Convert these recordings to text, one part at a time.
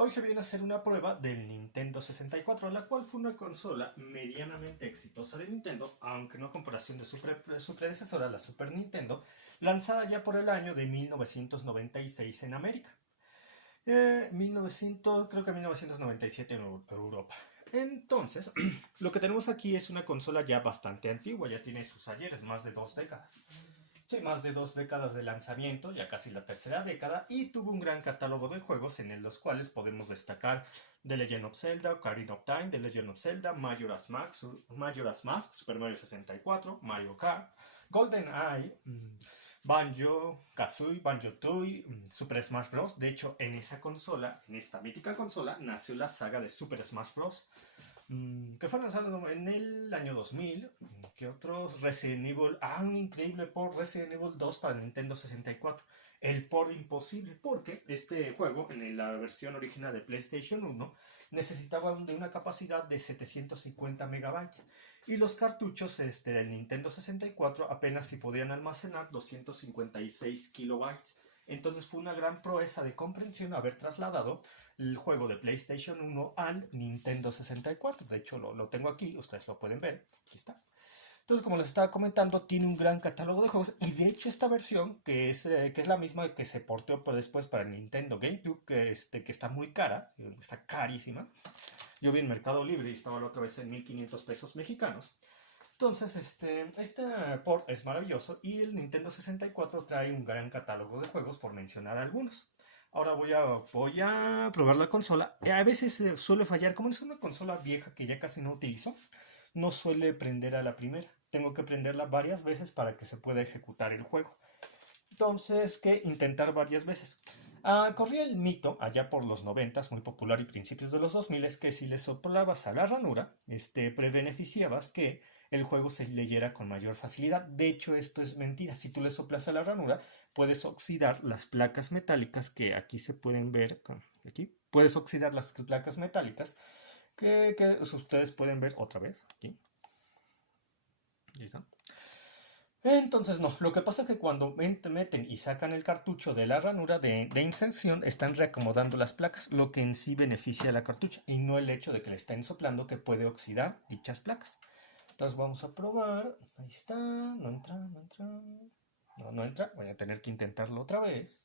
Hoy se viene a hacer una prueba del Nintendo 64, la cual fue una consola medianamente exitosa de Nintendo, aunque no a comparación de su predecesora, la Super Nintendo, lanzada ya por el año de 1996 en América. creo que 1997 en Europa. Entonces, lo que tenemos aquí es una consola ya bastante antigua, ya tiene sus ayeres, más de 2 décadas. Sí, más de 2 décadas de lanzamiento, ya casi la tercera década, y tuvo un gran catálogo de juegos en los cuales podemos destacar The Legend of Zelda, Ocarina of Time, The Legend of Zelda, Majora's Mask, Super Mario 64, Mario Kart, GoldenEye, Banjo-Kazooie, Banjo-Tooie, Super Smash Bros. De hecho, en esa consola, en esta mítica consola, nació la saga de Super Smash Bros. Que fue lanzado en el año 2000. ¿Qué otros? Resident Evil. Un increíble port Resident Evil 2 para el Nintendo 64. El port imposible, porque este juego, en la versión original de PlayStation 1, necesitaba de una capacidad de 750 megabytes. Y los cartuchos del Nintendo 64 apenas si podían almacenar 256 kilobytes. Entonces fue una gran proeza de comprensión haber trasladado el juego de PlayStation 1 al Nintendo 64. De hecho, lo tengo aquí, ustedes lo pueden ver. Aquí está. Entonces, como les estaba comentando, tiene un gran catálogo de juegos. Y de hecho, esta versión, que es la misma que se porteó después para el Nintendo GameCube, que está muy cara, está carísima. Yo vi en Mercado Libre y estaba la otra vez en 1500 pesos mexicanos. Entonces, este port es maravilloso y el Nintendo 64 trae un gran catálogo de juegos, por mencionar algunos. Ahora voy a probar la consola. A veces suele fallar, como es una consola vieja que ya casi no utilizo, no suele prender a la primera. Tengo que prenderla varias veces para que se pueda ejecutar el juego. Entonces, que intentar varias veces. Corría el mito, allá por los 90, muy popular y principios de los 2000, es que si le soplabas a la ranura, beneficiabas que el juego se leyera con mayor facilidad. De hecho, esto es mentira. Si tú le soplas a la ranura, puedes oxidar las placas metálicas que aquí se pueden ver. Aquí puedes oxidar las placas metálicas que ustedes pueden ver otra vez. Aquí. ¿Listo? Entonces no, lo que pasa es que cuando meten y sacan el cartucho de la ranura de inserción, están reacomodando las placas, lo que en sí beneficia a la cartucha y no el hecho de que le estén soplando que puede oxidar dichas placas. Entonces vamos a probar, ahí está, no entra, no entra, voy a tener que intentarlo otra vez.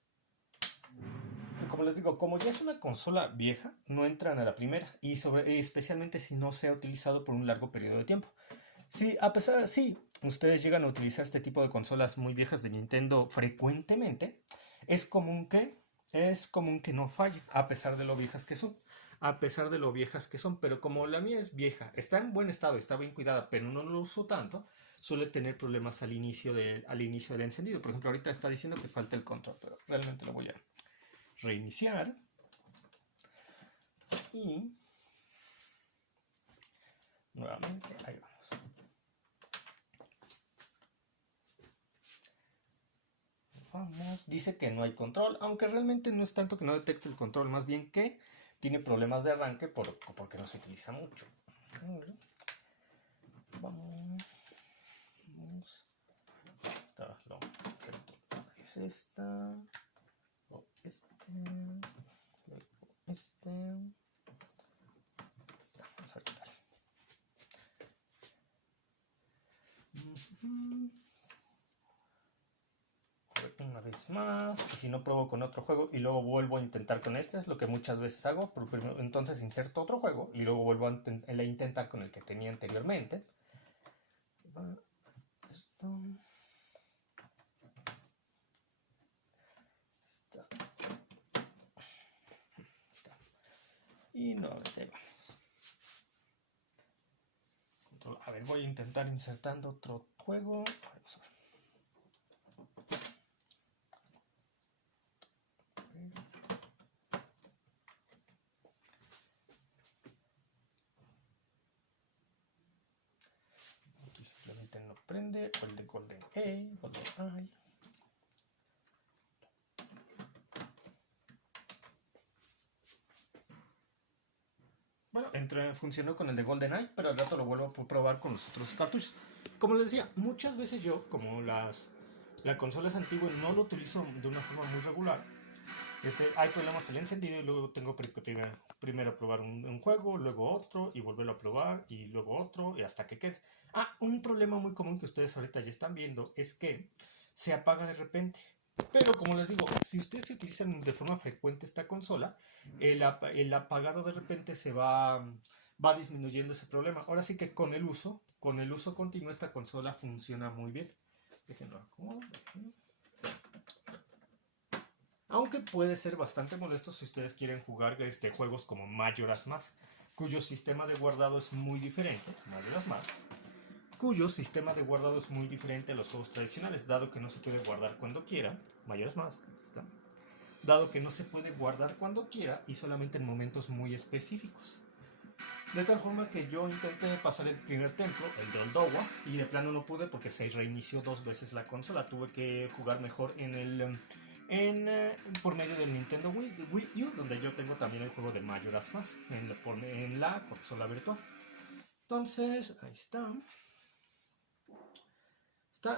Como les digo, como ya es una consola vieja, no entran a la primera y especialmente si no se ha utilizado por un largo periodo de tiempo. Sí, sí, ustedes llegan a utilizar este tipo de consolas muy viejas de Nintendo frecuentemente, es común que no falle, a pesar de lo viejas que son. A pesar de lo viejas que son, pero como la mía es vieja, está en buen estado, está bien cuidada, pero no lo uso tanto, suele tener problemas al inicio del encendido. Por ejemplo, ahorita está diciendo que falta el control, pero realmente lo voy a reiniciar. Y nuevamente, ahí va. Vamos, dice que no hay control, aunque realmente no es tanto que no detecte el control, más bien que tiene problemas de arranque porque no se utiliza mucho. Vamos. Es esta. O luego vamos a quitar. Una vez más, y si no pruebo con otro juego y luego vuelvo a intentar con este, es lo que muchas veces hago, pero primero, entonces inserto otro juego y luego vuelvo a intentar con el que tenía anteriormente. Y nuevamente vamos. A ver, voy a intentar insertando otro juego. Vamos a ver. Aquí simplemente no prende. O el de GoldenEye. Bueno, funcionó con el de GoldenEye, pero al rato lo vuelvo a probar con los otros cartuchos. Como les decía, muchas veces yo, como la consola es antigua, no lo utilizo de una forma muy regular. Hay problemas en el encendido y luego tengo primero probar un juego, luego otro y volverlo a probar y luego otro y hasta que quede. Un problema muy común que ustedes ahorita ya están viendo es que se apaga de repente. Pero como les digo, si ustedes utilizan de forma frecuente esta consola, el apagado de repente va disminuyendo ese problema. Ahora sí que con el uso continuo, esta consola funciona muy bien. Déjenlo acomodo. Aunque puede ser bastante molesto si ustedes quieren jugar juegos como Majora's Mask, cuyo sistema de guardado es muy diferente, cuyo sistema de guardado es muy diferente a los juegos tradicionales, dado que no se puede guardar cuando quiera. Majora's Mask, aquí está. Dado que no se puede guardar cuando quiera y solamente en momentos muy específicos. De tal forma que yo intenté pasar el primer templo, el de Oldowa, y de plano no pude porque se reinició 2 veces la consola. Tuve que jugar mejor por medio del Nintendo Wii U, donde yo tengo también el juego de Majora's Mask en la consola virtual. Entonces, ahí está.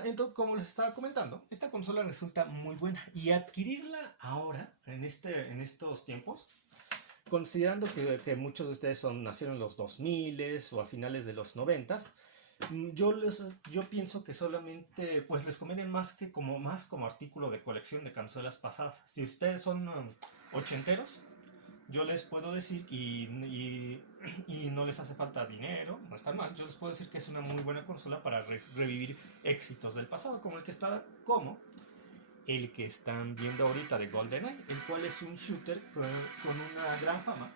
Entonces, como les estaba comentando, esta consola resulta muy buena y adquirirla ahora, en estos tiempos, considerando que muchos de ustedes nacieron en los 2000 o a finales de los 90, yo pienso que solamente pues les conviene más como artículo de colección de consolas pasadas. Si ustedes son ochenteros, yo les puedo decir, y no les hace falta dinero, no está mal, yo les puedo decir que es una muy buena consola para revivir éxitos del pasado, como el que están viendo ahorita de GoldenEye, el cual es un shooter con una gran fama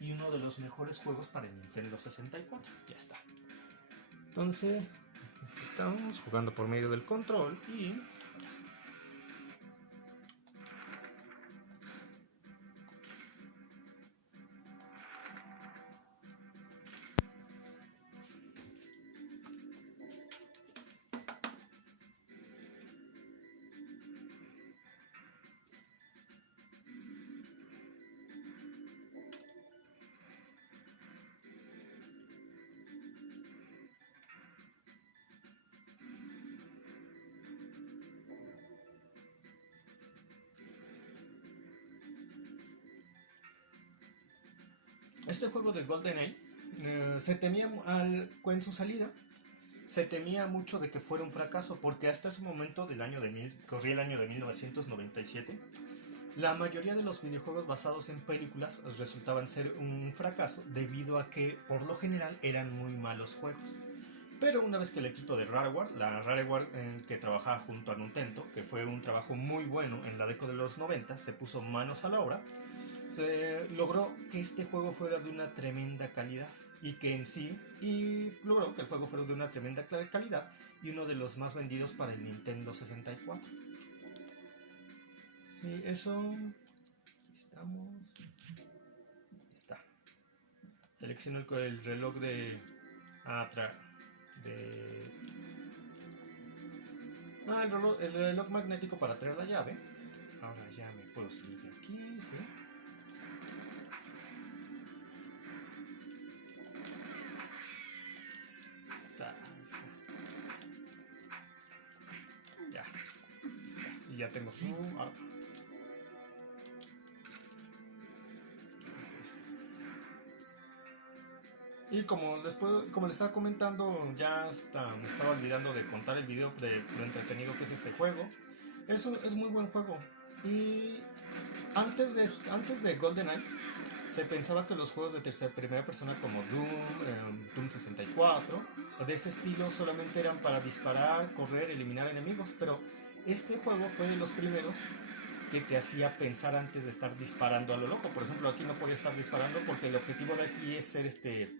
y uno de los mejores juegos para el Nintendo 64. Ya está. Entonces, estamos jugando por medio del control y... Este juego de GoldenEye se temía en su salida, se temía mucho de que fuera un fracaso, porque hasta ese momento corría el año de 1997, la mayoría de los videojuegos basados en películas resultaban ser un fracaso debido a que por lo general eran muy malos juegos. Pero una vez que el equipo de Rareware que trabajaba junto a Nintendo, que fue un trabajo muy bueno en la década de los 90, se puso manos a la obra, se logró que este juego fuera de una tremenda calidad y logró que el juego fuera de una tremenda calidad y uno de los más vendidos para el Nintendo 64. Sí, eso... Estamos... Está. Selecciono el reloj de... el reloj magnético para traer la llave. Ahora ya me puedo salir de aquí, ¿sí? Y ya tengo su... Y como les estaba comentando, me estaba olvidando de contar el video de lo entretenido que es este juego. Es muy buen juego. Y antes de GoldenEye, se pensaba que los juegos de primera persona como Doom 64, de ese estilo, solamente eran para disparar, correr, eliminar enemigos. Pero este juego fue de los primeros que te hacía pensar antes de estar disparando a lo loco. Por ejemplo, aquí no podía estar disparando porque el objetivo de aquí es ser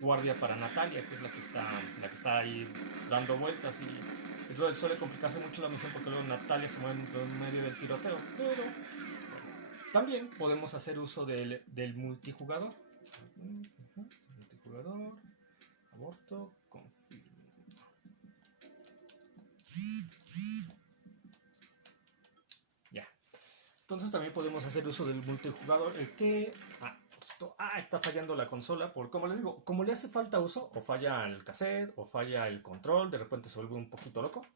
guardia para Natalia, que es la que está ahí dando vueltas, y suele complicarse mucho la misión porque luego Natalia se mueve en medio del tiroteo. Pero bueno, también podemos hacer uso del multijugador. Multijugador, aborto, confirmo. Ya. Entonces también podemos hacer uso del multijugador, está fallando la consola, como les digo, como le hace falta uso, o falla el cassette, o falla el control, de repente se vuelve un poquito loco.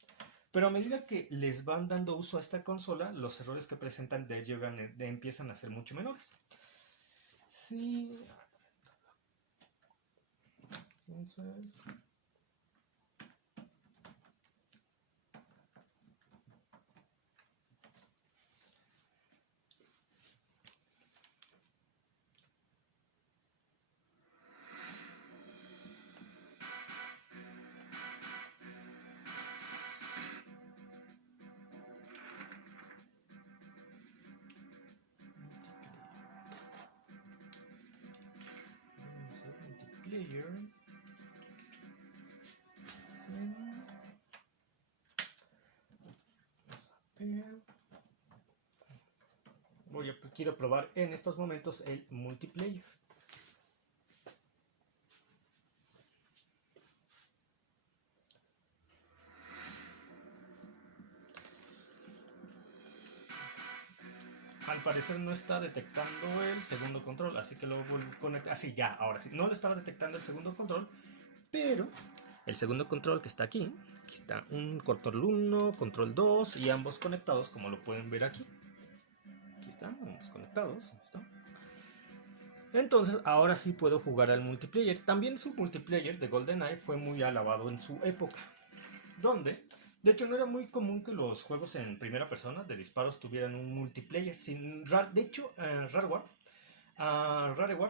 Pero a medida que les van dando uso a esta consola, los errores que presentan empiezan a ser mucho menores. Sí. Entonces... multiplayer. Quiero probar en estos momentos el multiplayer. Al parecer no está detectando el segundo control, así que lo vuelvo a conectar. Así ya, ahora sí. No lo estaba detectando el segundo control, pero el segundo control que está aquí está un control 1, control 2 y ambos conectados, como lo pueden ver aquí. Aquí están, ambos conectados. ¿Listo? Entonces, ahora sí puedo jugar al multiplayer. También su multiplayer de GoldenEye fue muy alabado en su época, donde, de hecho, no era muy común que los juegos en primera persona de disparos tuvieran un multiplayer. De hecho, Rareware,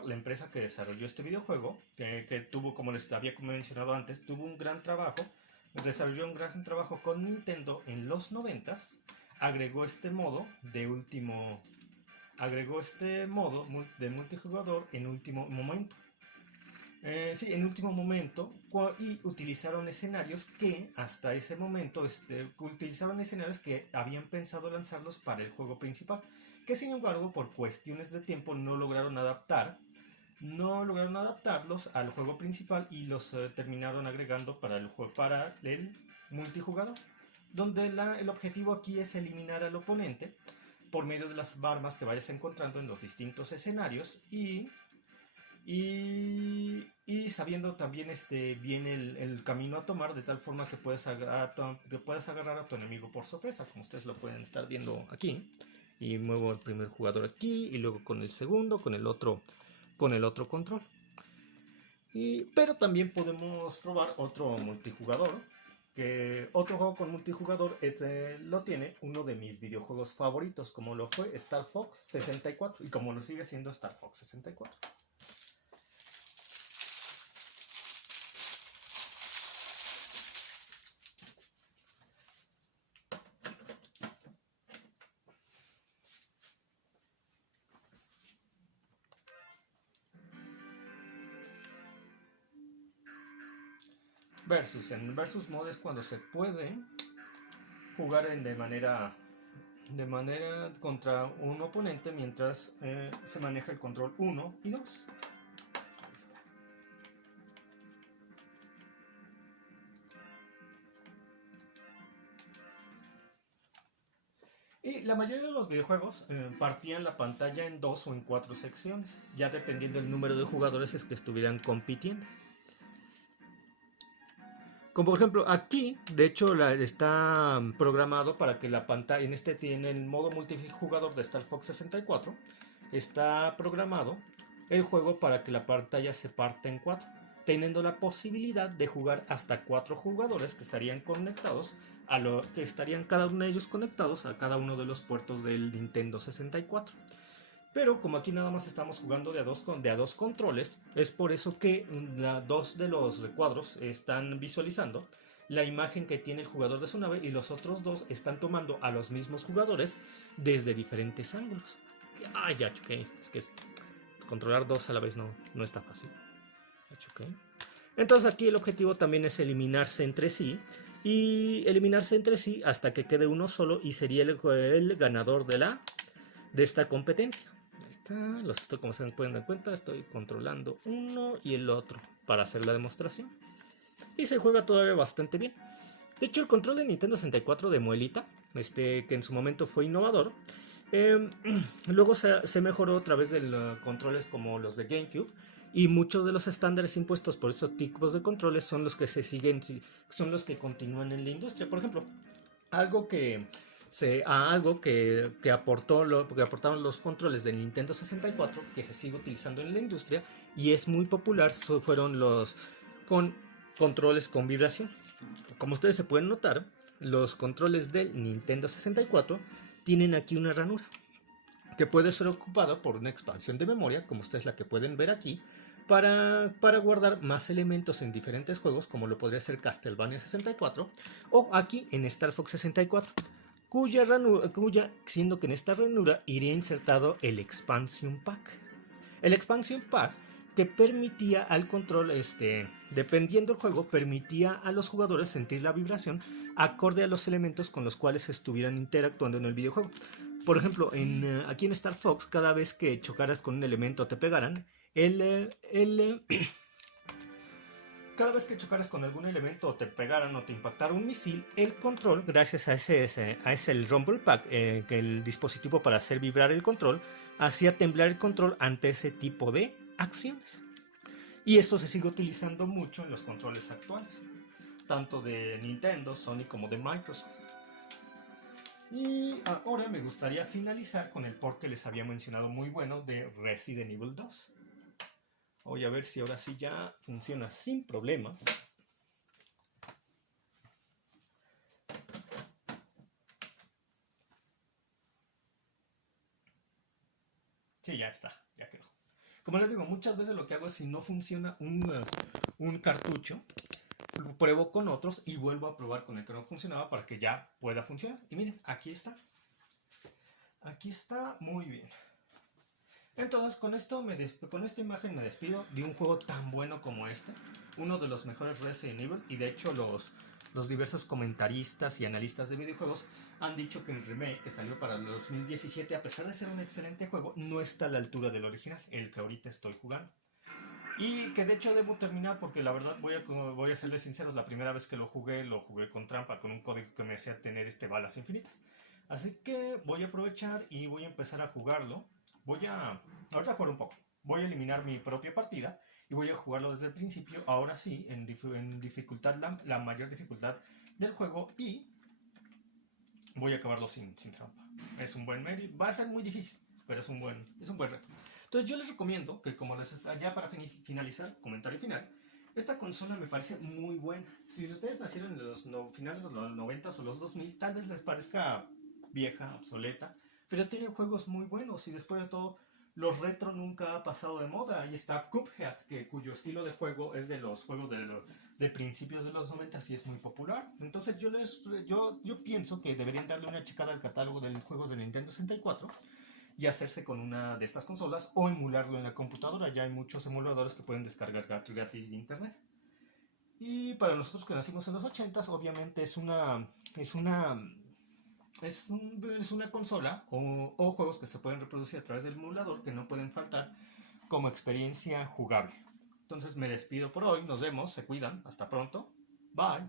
la empresa que desarrolló este videojuego, que tuvo, como les había mencionado antes, tuvo un gran trabajo, desarrolló un gran trabajo con Nintendo en los 90s, agregó este modo de multijugador en último momento. En último momento, y utilizaron escenarios que hasta ese momento habían pensado lanzarlos para el juego principal, que sin embargo por cuestiones de tiempo no lograron adaptarlos al juego principal y los terminaron agregando para el multijugador, donde el objetivo aquí es eliminar al oponente por medio de las armas que vayas encontrando en los distintos escenarios y sabiendo también bien el camino a tomar, de tal forma que puedas agarrar a tu enemigo por sorpresa, como ustedes lo pueden estar viendo aquí. Y muevo el primer jugador aquí y luego con el segundo, con el otro control. Pero también podemos probar otro multijugador, que otro juego con multijugador lo tiene uno de mis videojuegos favoritos, como lo fue Star Fox 64 y como lo sigue siendo Star Fox 64. En Versus Mode es cuando se puede jugar de manera contra un oponente mientras se maneja el control 1 y 2. Y la mayoría de los videojuegos partían la pantalla en 2 o en 4 secciones, ya dependiendo del número de jugadores que estuvieran compitiendo. Como por ejemplo aquí, de hecho está programado para que la pantalla, tiene el modo multijugador de Star Fox 64, está programado el juego para que la pantalla se parta en 4, teniendo la posibilidad de jugar hasta 4 jugadores que estarían conectados, cada uno de ellos conectados a cada uno de los puertos del Nintendo 64. Pero como aquí nada más estamos jugando de a dos controles, es por eso que dos de los recuadros están visualizando la imagen que tiene el jugador de su nave y los otros dos están tomando a los mismos jugadores desde diferentes ángulos. Ay, ya choqué. Es que controlar dos a la vez no está fácil. Ya choqué. Entonces aquí el objetivo también es eliminarse entre sí. Y eliminarse entre sí hasta que quede uno solo y sería el ganador de esta competencia. Como se pueden dar cuenta, estoy controlando uno y el otro para hacer la demostración. Y se juega todavía bastante bien. De hecho, el control de Nintendo 64 de muelita, que en su momento fue innovador, luego se mejoró a través de controles como los de GameCube. Y muchos de los estándares impuestos por estos tipos de controles son los que continúan en la industria. Por ejemplo, Algo que aportó que aportaron los controles del Nintendo 64, que se sigue utilizando en la industria y es muy popular, fueron los con controles con vibración. Como ustedes se pueden notar, los controles del Nintendo 64 tienen aquí una ranura que puede ser ocupada por una expansión de memoria, como esta es la que pueden ver aquí, para guardar más elementos en diferentes juegos, como lo podría ser Castlevania 64 o aquí en Star Fox 64, siendo que en esta ranura iría insertado el Expansion Pack. El Expansion Pack que permitía al control, dependiendo del juego, permitía a los jugadores sentir la vibración acorde a los elementos con los cuales estuvieran interactuando en el videojuego. Por ejemplo, aquí en Star Fox, cada vez que chocaras con un elemento o te pegaran, cada vez que chocaras con algún elemento o te pegaran o te impactara un misil, el control, gracias a ese el Rumble Pack, que el dispositivo para hacer vibrar el control, hacía temblar el control ante ese tipo de acciones. Y esto se sigue utilizando mucho en los controles actuales, tanto de Nintendo, Sony como de Microsoft. Y ahora me gustaría finalizar con el port que les había mencionado muy bueno de Resident Evil 2. Voy a ver si ahora sí ya funciona sin problemas. Sí, ya está, ya quedó. Como les digo, muchas veces lo que hago es si no funciona un cartucho, lo pruebo con otros y vuelvo a probar con el que no funcionaba para que ya pueda funcionar. Y miren, aquí está. Aquí está muy bien. Entonces con esta imagen me despido de un juego tan bueno como este. Uno de los mejores Resident Evil. Y de hecho los diversos comentaristas y analistas de videojuegos han dicho que el remake que salió para el 2017, a pesar de ser un excelente juego, no está a la altura del original, el que ahorita estoy jugando. Y que de hecho debo terminar porque la verdad voy a serles sinceros, la primera vez que lo jugué con trampa, con un código que me hacía tener balas infinitas. Así que voy a aprovechar y voy a empezar a jugarlo. Ahorita jugar un poco. Voy a eliminar mi propia partida y voy a jugarlo desde el principio, ahora sí, en dificultad, la mayor dificultad del juego, y voy a acabarlo sin trampa. Es un buen medio, va a ser muy difícil, pero es un buen reto. Entonces yo les recomiendo que, ya para finalizar, comentario final, esta consola me parece muy buena. Si ustedes nacieron en los finales de los 90 o los 2000, tal vez les parezca vieja, obsoleta, pero tiene juegos muy buenos y después de todo, los retro nunca ha pasado de moda. Ahí está Cuphead, cuyo estilo de juego es de los juegos de principios de los 90 y es muy popular. Entonces yo pienso que deberían darle una checada al catálogo de juegos de Nintendo 64 y hacerse con una de estas consolas o emularlo en la computadora. Ya hay muchos emuladores que pueden descargar gratis de internet. Y para nosotros que nacimos en los 80s, obviamente es una consola o juegos que se pueden reproducir a través del emulador que no pueden faltar como experiencia jugable. Entonces me despido por hoy, nos vemos, se cuidan, hasta pronto, bye.